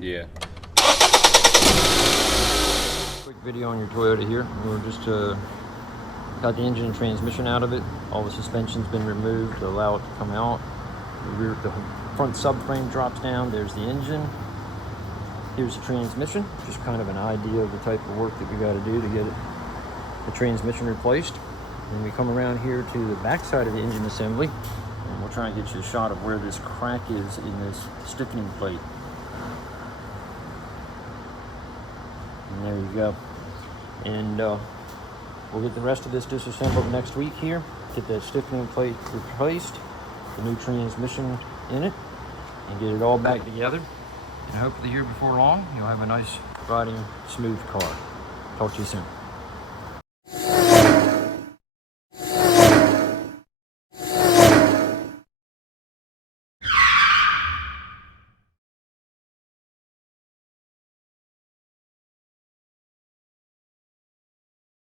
Yeah. Quick video on your Toyota here. We're just got the engine and transmission out of it. All the suspension's been removed to allow it to come out. The front subframe drops down. There's the engine. Here's the transmission. Just kind of an idea of the type of work that we got to do to get the transmission replaced. And we come around here to the back side of the engine assembly, and we'll try and get you a shot of where this crack is in this stiffening plate. And there you go. And we'll get the rest of this disassembled next week here, get that stiffening plate replaced, the new transmission in it, and get it all back together. And hopefully here before long, you'll have a nice riding, smooth car. Talk to you soon.